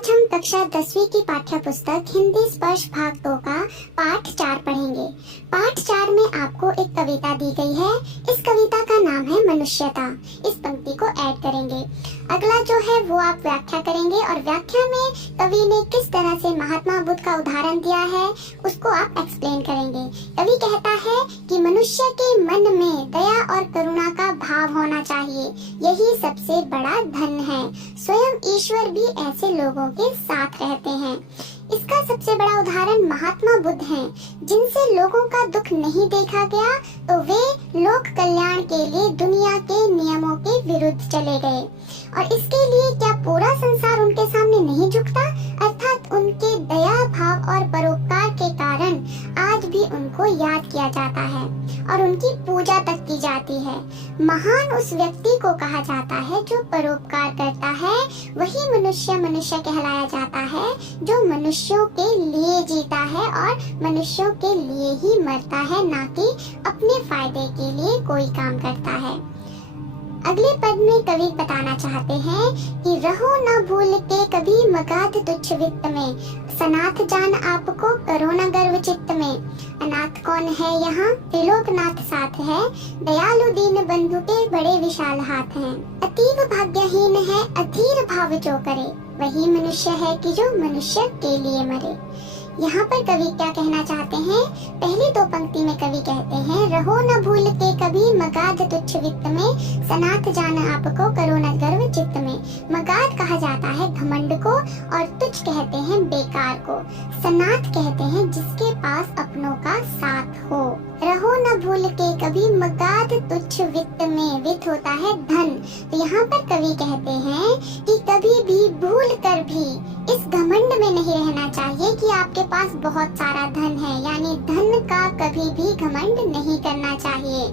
आज हम कक्षा 10वीं की पाठ्य पुस्तक हिंदी स्पर्श भाग 2 का पाठ 4 पढ़ेंगे। पाठ 4 में आपको एक कविता दी गई है। इस कविता का नाम है मनुष्यता। इस पंक्ति को ऐड करेंगे। अगला जो है वो आप व्याख्या करेंगे और व्याख्या में कवि ने किस तरह से महात्मा बुद्ध का उदाहरण दिया है उसको आप एक्सप्लेन करेंगे। कवि कहता है कि मनुष्य के मन में दया और करुणा का भाव होना चाहिए, यही सबसे बड़ा धन है। स्वयं ईश्वर भी ऐसे लोगों के साथ रहते हैं। इसका सबसे बड़ा उदाहरण महात्मा बुद्ध हैं, जिनसे लोगों का दुख नहीं देखा गया तो वे लोक कल्याण के लिए दुनिया के नियमों के विरुद्ध चले गए। और इसके लिए क्या पूरा संसार उनके सामने नहीं झुकता? अर्थात उनके दया भाव और परोपकार के कारण आज भी उनको याद किया जाता है और उनकी पूजा तक की जाती है। महान उस व्यक्ति को कहा जाता है जो परोपकार करता है। वही मनुष्य कहलाया जाता है जो मनुष्यों के लिए जीता है और मनुष्यों के लिए ही मरता है, ना कि अपने फायदे के लिए कोई काम करता है। अगले पद में कवि बताना चाहते हैं कि रहो न भूल के कभी मगाध तुच्छ वित्त में, सनाथ जान आपको करो न गर्व चित्त में। अनाथ कौन है यहाँ? त्रिलोकनाथ साथ है, दयालु दीन बंधु के बड़े विशाल हाथ हैं। अतीव भाग्यहीन है अधीर भाव जो करे, वही मनुष्य है कि जो मनुष्य के लिए मरे। यहाँ पर कवि क्या कहना चाहते हैं? पहली 2 पंक्ति में कवि कहते हैं रहो न भूल के कभी मगाध तुच्छ वित्त में, सनाथ जान आपको करो न गर्व चित्त में। मगाध कहा जाता है घमंड को और तुच्छ कहते हैं बेकार को। सनाथ कहते हैं जिसके पास अपनों का साथ हो। रहो न भूल के कभी मगाध तुच्छ वित्त में, वित्त होता है धन। तो यहाँ पर कवि कहते हैं कि कभी भी भूल कर भी इस घमंड में नहीं रहना चाहिए कि आपके पास बहुत सारा धन है, यानी धन का कभी भी घमंड नहीं करना चाहिए।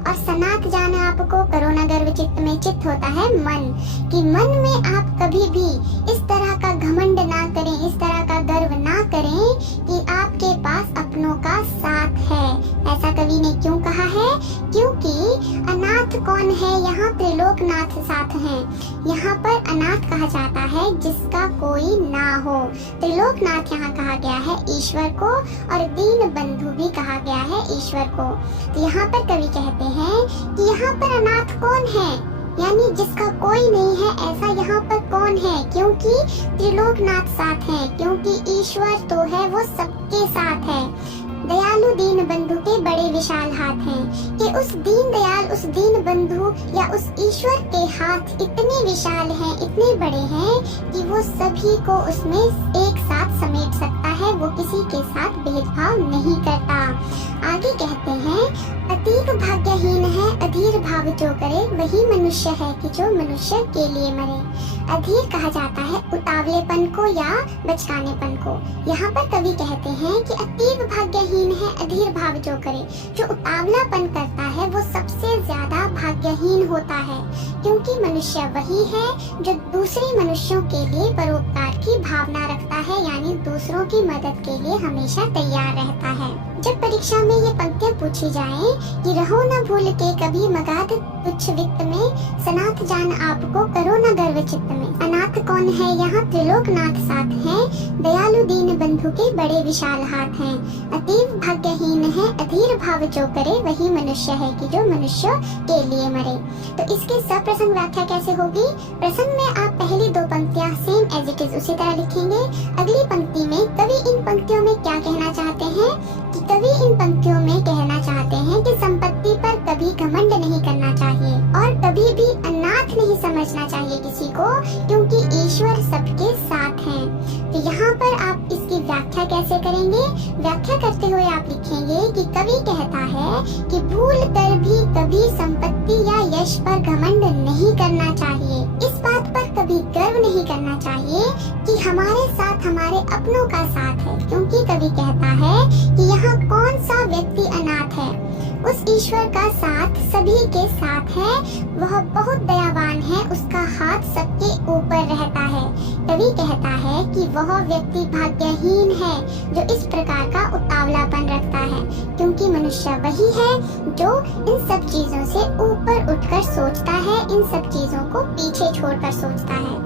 और सनाथ जान आपको करो न गर्व चित्त में, चित्त होता है मन, कि मन में आप कभी भी इस तरह का घमंड ना करें, इस तरह का गर्व ना करें कि आपके पास अपनों का साथ है। ऐसा कवि ने क्यों कहा है? क्योंकि अनाथ कौन है यहाँ? त्रिलोकनाथ साथ हैं। यहाँ पर अनाथ कहा जाता है जिसका कोई ना हो। त्रिलोकनाथ यहाँ कहा गया है ईश्वर को और दीन बंधु भी कहा गया है ईश्वर को। तो यहाँ पर कवि कहते हैं कि यहाँ पर अनाथ कौन है, यानी जिसका कोई नहीं है, ऐसा यहाँ पर कौन है? क्योंकि त्रिलोकनाथ साथ है, क्योंकि ईश्वर तो है वो सबके साथ है। दयालु दीन बंधु के बड़े विशाल हाथ हैं, कि उस दीन दयाल, उस दीन बंधु या उस ईश्वर के हाथ इतने विशाल हैं, इतने बड़े हैं कि वो सभी को उसमें एक साथ समेट सकता है। वो किसी के साथ भेदभाव नहीं करता। आगे कहते हैं अतीव भाग्यहीन है अधीर भाव जो करे, वही मनुष्य है कि जो मनुष्य के लिए मरे। अधीर कहा जाता है उतावलेपन को या बचकानेपन को। यहाँ पर कवि कहते हैं कि अतीव भाग्यहीन है अधीर भाव जो करे। जो उतावलापन करता है वो सबसे ज्यादा भाग्यहीन होता है, क्योंकि मनुष्य वही है जो दूसरे मनुष्यों के लिए परोपकार की भावना रखता है, यानी दूसरों की मदद के लिए हमेशा तैयार रहता है। जब परीक्षा में ये पंक्तियाँ पूछी जाएं कि रहो न भूल के कभी मगाध तुच्छ वित्त में, सनाथ जान आपको करो न गर्व चित्त में। अनाथ कौन है यहाँ? त्रिलोकनाथ साथ हैं, दयालु दीन बंधु के बड़े विशाल हाथ हैं। अतीव भाग्यहीन है अधीर भाव जो करे, वही मनुष्य है कि जो मनुष्य के लिए मरे। तो इसकी सप्रसंग व्याख्या कैसे होगी? प्रसंग में आप पहली 2 पंक्तियाँ सेम एज इट इज उसी तरह लिखेंगे। अगली पंक्ति में कवि इन पंक्तियों में क्या कहना चाहते हैं? कि कवि इन पंक्तियों में कहना चाहते हैं कि संपत्ति पर कभी घमंड नहीं करना चाहिए और कभी भी अनाथ नहीं समझना चाहिए किसी को, क्योंकि ईश्वर सबके साथ हैं। तो यहाँ पर आप इसकी व्याख्या कैसे करेंगे? व्याख्या करते हुए आप लिखेंगे कि कवि कहता है कि भूल कर भी कभी संपत्ति या यश पर घमंड नहीं करना चाहिए। इस बात पर कभी गर्व नहीं करना चाहिए कि हमारे साथ हमारे अपनों का साथ है, क्योंकि कवि कहता है कि यहाँ कौन सा व्यक्ति अनाथ है? उस ईश्वर का साथ सभी के साथ है। वह बहुत दयावान है, उसका हाथ सबके ऊपर रहता है। कवि कहता है कि वह व्यक्ति भाग्यहीन है जो इस प्रकार का उतावलापन रखता है, क्योंकि मनुष्य वही है जो इन सब चीजों से ऊपर उठकर सोचता है, इन सब चीजों को पीछे छोड़कर सोचता है।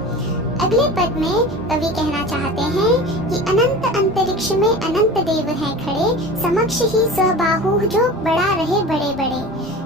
अगले पद में कवि कहना चाहते हैं कि अनंत अंतरिक्ष में अनंत देव हैं खड़े, समक्ष ही स्वबाहु जो बड़ा रहे बड़े बड़े।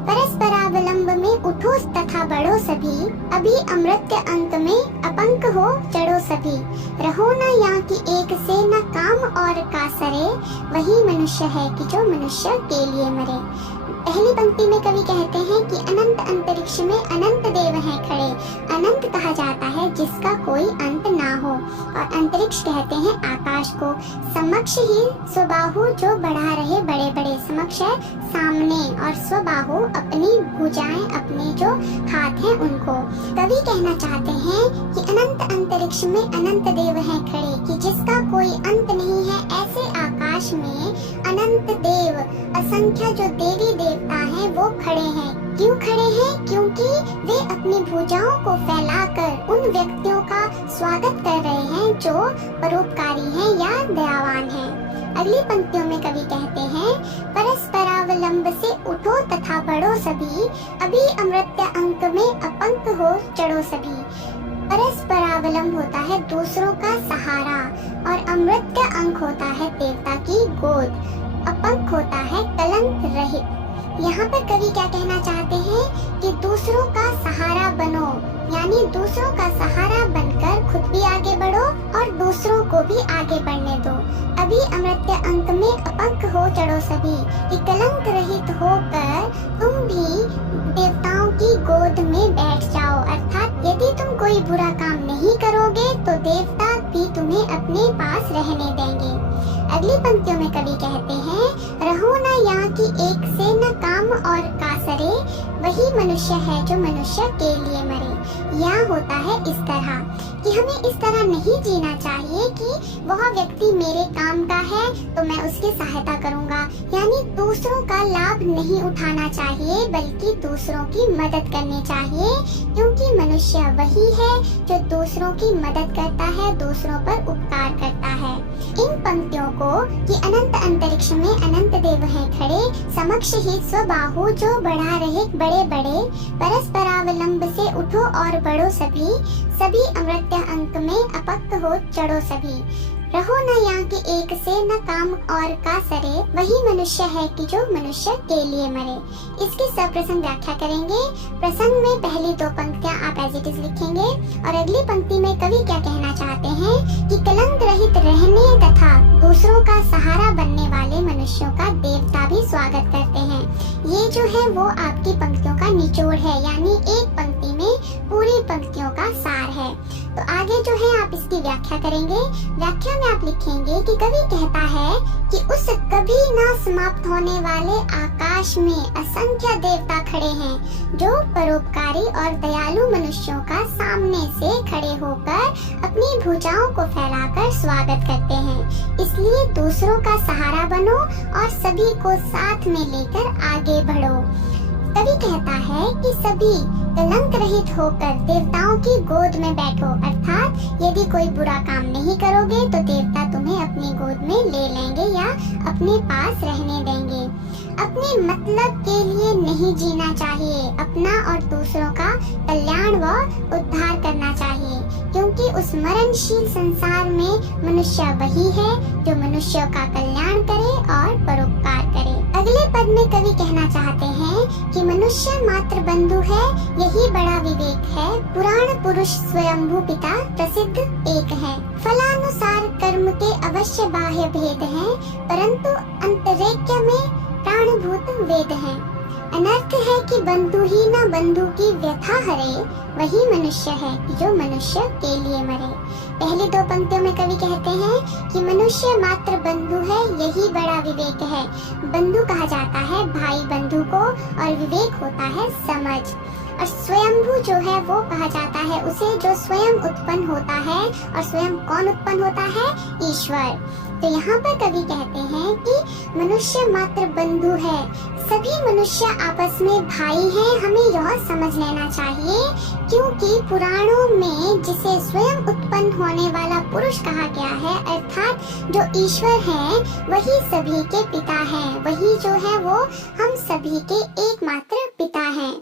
परस्परावलंब में उठो तथा बढ़ो सभी, अभी अमृत अंक में अपंक हो चढ़ो सभी। रहो न यहाँ की एक से न काम और कासरे, वही मनुष्य है कि जो मनुष्य के लिए मरे। पहली पंक्ति में कवि कहते हैं कि अनंत अंतरिक्ष में अनंत देव हैं खड़े। अनंत कहा जाता है जिसका कोई अंत ना हो, और अंतरिक्ष कहते हैं आकाश को। समक्ष ही स्वबाहु जो बढ़ा रहे बड़े बड़े, समक्ष है सामने, और स्वबाहु अपनी भुजाएं, अपने जो हाथ हैं उनको। कवि कहना चाहते हैं कि अनंत अंतरिक्ष में अनंत देव हैं खड़े, कि जिसका कोई अंत नहीं है, ऐसे आकाश में अनंत देव, असंख्य जो देवी देवता हैं वो खड़े हैं। क्यों खड़े हैं? क्योंकि वे अपनी भुजाओं को फैलाकर उन व्यक्तियों का स्वागत कर रहे हैं जो परोपकारी हैं या दयावान हैं। अगली पंक्तियों में कवि कहते हैं, परस्परावलंब से उठो तथा बढ़ो सभी, अभी अमृत अंक में अपंक हो चढ़ो सभी। परस्परावलंब होता है दूसरों का सहारा, और अमृत का अंक होता है देवता की गोद, अपंक होता है कलंक रहित। यहाँ पर कवि क्या कहना चाहते हैं कि दूसरों का सहारा बनो, यानी दूसरों का सहारा बनकर खुद भी आगे बढ़ो और दूसरों को भी आगे बढ़ने दो। अभी अमृत अंक में अपंक हो चढ़ो सभी, कि कलंक रहित होकर तुम भी देवताओं की गोद में बैठ जाओ। अर्थात यदि तुम कोई बुरा काम नहीं करोगे तो देवता भी तुम्हें अपने पास रहने देंगे। अगली पंक्तियों में कवि कहते हैं, रहो न यहाँ की एक से न काम और कासरे, वही मनुष्य है जो मनुष्य के लिए मरे। यह होता है इस तरह कि हमें इस तरह नहीं जीना चाहिए कि वह व्यक्ति मेरे काम का है तो मैं उसकी सहायता करूंगा, यानी दूसरों का लाभ नहीं उठाना चाहिए बल्कि दूसरों की मदद करनी चाहिए, क्योंकि मनुष्य वही है जो दूसरों की मदद करता है, दूसरों पर उपकार करता है। इन पंक्तियों को कि अनंत अंतरिक्ष में अनंत देव हैं खड़े, समक्ष ही स्वबाहु जो बढ़ा रहे बड़े बड़े, परस्परावलंब से उठो और बढ़ो सभी, सभी अमृत अंक में अपंक हो चढ़ो सभी। रहो न यहाँ के एक से न काम और का सरे, वही मनुष्य है कि जो मनुष्य के लिए मरे। इसकी सप्रसंग व्याख्या करेंगे। प्रसंग में पहली दो पंक्तियाँ आप एज इट इज लिखेंगे, और अगली पंक्ति में कवि क्या कहना चाहते हैं कि कलंक रहित रहने तथा दूसरों का सहारा बनने वाले मनुष्यों का देवता भी स्वागत करते हैं। ये जो है वो आपकी पंक्तियों का निचोड़ है, यानी एक पंक्ति में पूरी पंक्तियों का सार है। तो आगे जो है आप इसकी व्याख्या करेंगे। व्याख्या में आप लिखेंगे कि कवि कहता है कि उस कभी न समाप्त होने वाले आकाश में असंख्य देवता खड़े हैं जो परोपकारी और दयालु मनुष्यों का सामने से खड़े होकर अपनी भुजाओं को फैलाकर स्वागत करते हैं। इसलिए दूसरों का सहारा बनो और सभी को साथ में लेकर आगे बढ़ो। कवि कहता है कि सभी कलंक रहित होकर देवताओं की गोद में बैठो, अर्थात यदि कोई बुरा काम नहीं करोगे तो देवता तुम्हें अपनी गोद में ले लेंगे या अपने पास रहने देंगे। अपने मतलब के लिए नहीं जीना चाहिए, अपना और दूसरों का कल्याण व उद्धार करना चाहिए, क्योंकि उस मरणशील संसार में मनुष्य वही है जो मनुष्यों का कल्याण करे और परोपकार करे। अगले पद में कवि कहना चाहते हैं कि मनुष्य मात्र बंधु है, यही बड़ा विवेक है। पुराण पुरुष स्वयंभू पिता प्रसिद्ध एक है। फलानुसार कर्म के अवश्य बाह्य भेद हैं, परंतु अंतरेक्य में प्राणभूत वेद हैं। अनर्थ है कि बंधु ही न बंधु की व्यथा हरे, वही मनुष्य है कि जो मनुष्य के लिए मरे। पहली दो पंक्तियों में कवि कहते हैं कि मनुष्य मात्र बंधु है, यही बड़ा विवेक है। बंधु कहा जाता है भाई बंधु को, और विवेक होता है समझ। और स्वयंभू जो है वो कहा जाता है उसे जो स्वयं उत्पन्न होता है, और स्वयं कौन उत्पन्न होता है? ईश्वर। तो यहाँ पर कवि कहते हैं कि मनुष्य मात्र बंधु है। सभी मनुष्य आपस में भाई हैं, हमें यह समझ लेना चाहिए, क्योंकि पुराणों में जिसे स्वयं उत्पन्न होने वाला पुरुष कहा गया है, अर्थात जो ईश्वर है, वही सभी के पिता है। वही जो है वो हम सभी के एकमात्र पिता हैं।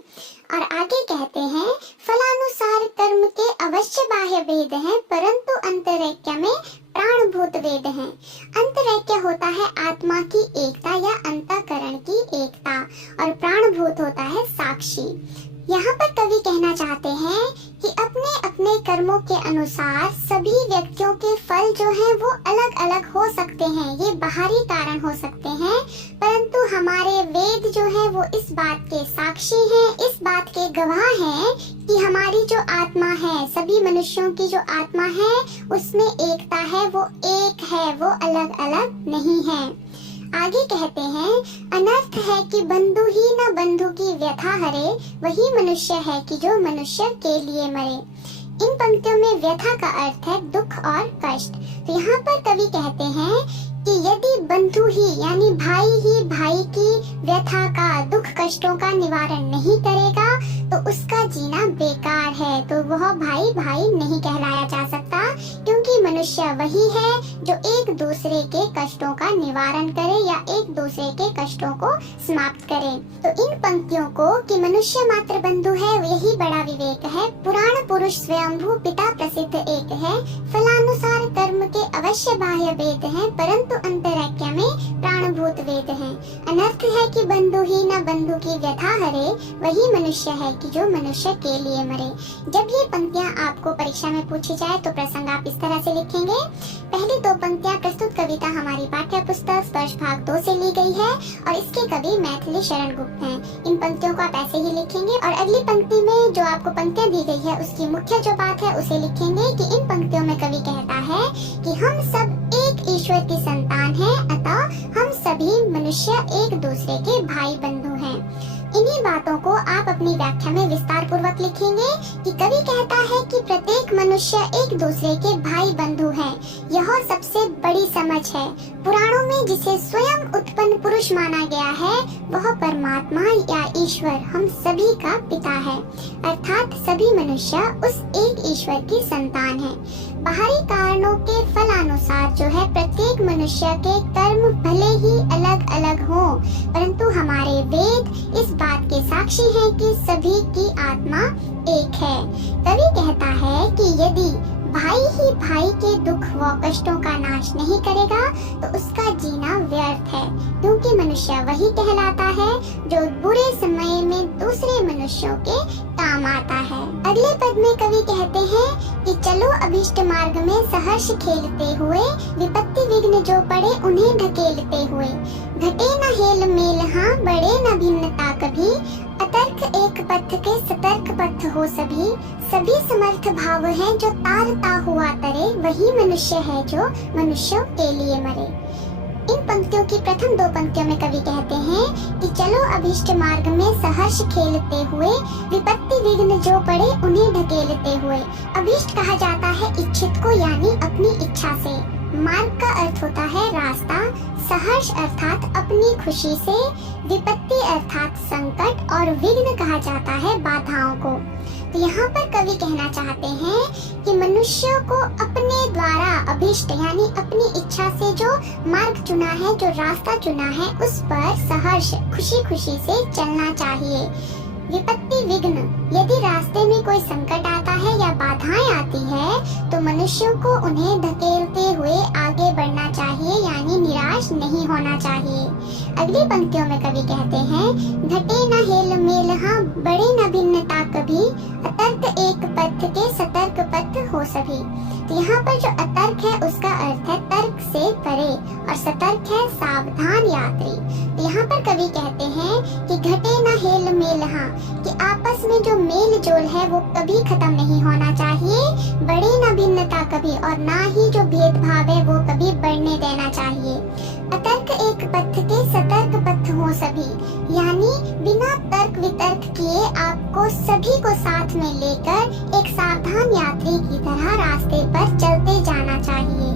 और आगे कहते हैं, फलानुसार कर्म के अवश्य बाह्य भेद हैं, परंतु अंतरैक्य में प्राणभूत वेद हैं। अंतरैक्य होता है आत्मा की एकता या अंतःकरण की एकता, और प्राणभूत होता है साक्षी। यहाँ पर कवि कहना चाहते हैं कि अपने अपने कर्मों के अनुसार सभी व्यक्तियों के फल जो हैं वो अलग अलग हो सकते हैं, ये बाहरी कारण हो सकते हैं, परंतु हमारे वेद जो है वो इस बात के साक्षी हैं, इस बात के गवाह हैं कि हमारी जो आत्मा है, सभी मनुष्यों की जो आत्मा है, उसमें एकता है, वो एक है, वो अलग अलग नहीं है। आगे कहते हैं, अनर्थ है कि बंधु ही न बंधु की व्यथा हरे, वही मनुष्य है कि जो मनुष्य के लिए मरे। इन पंक्तियों में व्यथा का अर्थ है दुख और कष्ट। तो यहाँ पर कवि कहते हैं कि यदि बंधु ही यानी भाई की व्यथा का, दुख कष्टों का निवारण नहीं करेगा तो उसका जीना बेकार है, तो वह भाई नहीं कहलाया जा सकता, क्योंकि मनुष्य वही है जो एक दूसरे के कष्टों का निवारण करे या एक दूसरे के कष्टों को समाप्त करे। तो इन पंक्तियों को कि मनुष्य मात्र बंधु है, यही बड़ा विवेक है। पुराण पुरुष स्वयंभू पिता प्रसिद्ध एक है। फलानुसार कर्म के अवश्य बाह्य वेद हैं, परंतु अंतरैक्य में प्राणभूत वेद हैं। अनर्थ है कि बंधु ही न बंधु की व्यथा हरे, वही मनुष्य है कि जो मनुष्य के लिए मरे। जब ये पंक्तियाँ आपको परीक्षा में पूछी जाए तो प्रसंग आप इस तरह से लिखेंगे। पहली दो पंक्तियाँ प्रस्तुत कविता हमारी पाठ्य पुस्तक स्पर्श भाग 2 से ली गई है और इसके कवि मैथिली शरण गुप्त हैं। इन पंक्तियों को आप ऐसे ही लिखेंगे और अगली पंक्ति में जो आपको पंक्तियाँ दी गई है उसकी मुख्य जो बात है उसे लिखेंगे कि इन पंक्तियों में कवि कहता है कि हम सब एक ईश्वर की संतान हैं, अतः हम सभी मनुष्य एक दूसरे के भाई बंधु हैं। इन्हीं बातों को आप अपनी व्याख्या में विस्तार पूर्वक लिखेंगे कि कवि कहता है कि प्रत्येक मनुष्य एक दूसरे के भाई बंधु हैं। यह सबसे बड़ी समझ है। पुराणों में जिसे स्वयं उत्पन्न पुरुष माना गया है वह परमात्मा या ईश्वर हम सभी का पिता है, अर्थात सभी मनुष्य उस एक ईश्वर की संतान है। बाहरी कारणों के फलानुसार जो है प्रत्येक मनुष्य के कर्म भले ही अलग अलग हों, परंतु हमारे वेद इस बात के साक्षी हैं कि सभी की आत्मा एक है। कवि कहता है कि यदि भाई ही भाई के दुख व कष्टों का नाश नहीं करेगा तो उसका जीना व्यर्थ है, क्योंकि मनुष्य वही कहलाता है जो बुरे समय में दूसरे मनुष्यों के काम आता है। अगले पद में कवि कहते हैं कि चलो अभिष्ट मार्ग में सहर्ष खेलते हुए, विपत्ति विघ्न जो पड़े उन्हें ढकेलते हुए। घटे न हेल मेल हाँ, बढ़े न भिन्नता कभी, अतर्क एक पथ के सतर्क पथ हो सभी। सभी समर्थ भाव है जो तारता हुआ तरे, वही मनुष्य है जो मनुष्यों के लिए मरे। इन पंक्तियों की प्रथम दो पंक्तियों में कवि कहते हैं कि चलो अभिष्ट मार्ग में सहर्ष खेलते हुए, विपत्ति विघ्न जो पड़े उन्हें ढकेलते हुए। अभिष्ट कहा जाता है इच्छित को, यानी अपनी इच्छा से। मार्ग का अर्थ होता है रास्ता, सहर्ष अर्थात अपनी खुशी से, विपत्ति अर्थात संकट और विघ्न कहा जाता है बाधाओं को। तो यहाँ पर कवि कहना चाहते हैं कि मनुष्य को अपने द्वारा अभिष्ट यानी अपनी इच्छा से जो मार्ग चुना है, जो रास्ता चुना है, उस पर सहर्ष खुशी खुशी से चलना चाहिए। विपत्ति विघ्न, यदि रास्ते में कोई संकट आता है या बाधाएं आती है तो मनुष्यों को उन्हें धकेलते हुए आगे बढ़ना चाहिए, यानी निराश नहीं होना चाहिए। अगली पंक्तियों में कवि कहते हैं, घटे न हेल मेल हाँ, बढ़े न भिन्नता कभी, अतर्क एक पथ के सतर्क पथ हो सभी। तो यहाँ पर जो अतर्क है उसका अर्थ है तर्क से परे और सतर्क है सावधान यात्री। तो यहाँ पर कवि कहते हैं कि घटे न हेल मेल हाँ, कि आपस में जो मेल जोल है वो कभी खत्म नहीं होना चाहिए, बढ़े न भिन्नता कभी, और ना ही जो भेदभाव है वो कभी बढ़ने देना चाहिए। अतर्क एक पथ के सतर्क पथ हो सभी, यानी बिना तर्क वितर्क किए आपको सभी को साथ में लेकर एक सावधान यात्री की तरह रास्ते पर चलते जाना चाहिए।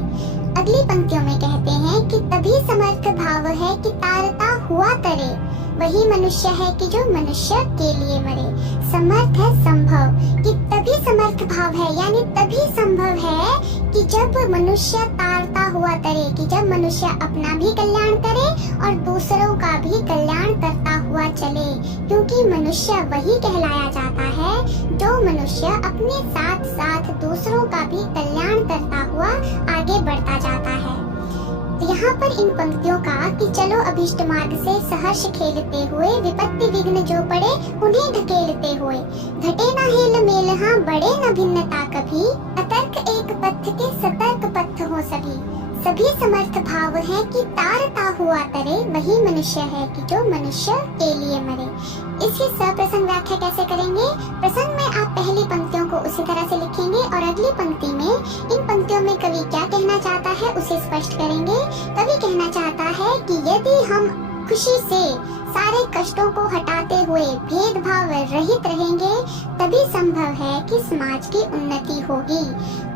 अगली पंक्तियों में कहते हैं कि तभी समर्थ भाव है कि तारता हुआ तरे, वही मनुष्य है कि जो मनुष्य के लिए मरे। समर्थ है संभव, कि तभी समर्थ भाव है, यानी तभी संभव है कि जब मनुष्य तारता हुआ तरे, कि जब मनुष्य अपना भी कल्याण करे और दूसरों का भी कल्याण करता हुआ चले, क्योंकि मनुष्य वही कहलाया जाता है जो मनुष्य अपने साथ साथ दूसरों का भी कल्याण करता हुआ आगे बढ़ता जाता है। यहाँ पर इन पंक्तियों का कि चलो अभिष्ट मार्ग से सहर्ष खेलते हुए, विपत्ति विघ्न जो पड़े उन्हें ढकेलते हुए, घटे न हेल मेल हाँ बढ़े न भिन्नता कभी, अतर्क एक पथ के सतर्क पथ हो सभी समर्थ भाव है कि तारता हुआ तरे, वही मनुष्य है कि जो मनुष्य के लिए मरे। इसकी सप्रसंग व्याख्या कैसे करेंगे? प्रसंग में आप पहली पंक्तियों को उसी तरह से लिखेंगे और अगली पंक्ति में इन पंक्तियों में कवि क्या कहना चाहता है उसे स्पष्ट करेंगे। कवि कहना चाहता है कि यदि हम खुशी से सारे कष्टों को हटाते हुए भेदभाव रहित रहेंगे, तभी संभव है कि समाज की उन्नति होगी।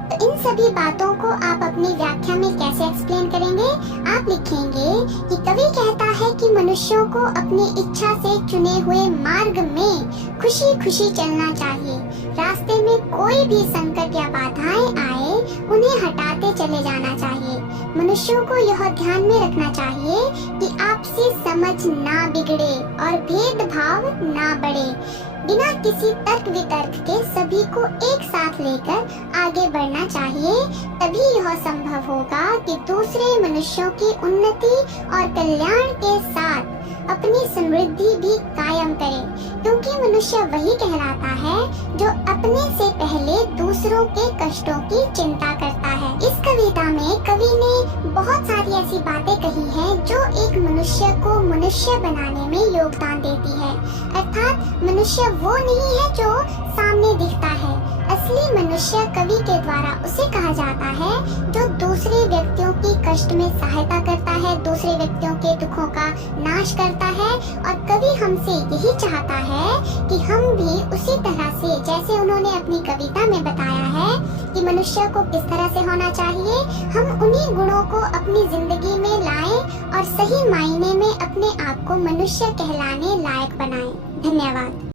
तो इन सभी बातों को आप अपनी व्याख्या में कैसे एक्सप्लेन करेंगे? आप लिखेंगे कि कवि कहता है कि मनुष्यों को अपनी इच्छा से चुने हुए मार्ग में खुशी खुशी चलना चाहिए। रास्ते में कोई भी संकट या बाधाएं आए, उन्हें हटाते चले जाना चाहिए। मनुष्यों को यह ध्यान में रखना चाहिए कि आपसी समझ ना बिगड़े और भेदभाव ना बढ़े। बिना किसी तर्क वितर्क के सभी को एक साथ लेकर आगे बढ़ना चाहिए, तभी यह संभव होगा कि दूसरे मनुष्यों की उन्नति और कल्याण के साथ अपनी समृद्धि भी कायम करे, क्योंकि मनुष्य वही कहलाता है जो अपने से पहले दूसरों के कष्टों की चिंता करता है। इस कविता में कवि ने बहुत सारी ऐसी बातें कही हैं जो एक मनुष्य को मनुष्य बनाने में योगदान देती है। अर्थात मनुष्य वो नहीं है जो सामने दिखता है। असली मनुष्य कवि के द्वारा उसे कहा जाता है जो दूसरे व्यक्तियों की कष्ट में सहायता करता है, दूसरे व्यक्तियों के दुखों का नाश करता है। और कवि हमसे यही चाहता है कि हम भी उसी तरह से, जैसे उन्होंने अपनी कविता में बताया है कि मनुष्य को किस तरह से होना चाहिए, हम उन्हीं गुणों को अपनी जिंदगी में लाएं और सही मायने में अपने आप को मनुष्य कहलाने लायक बनाएं। धन्यवाद।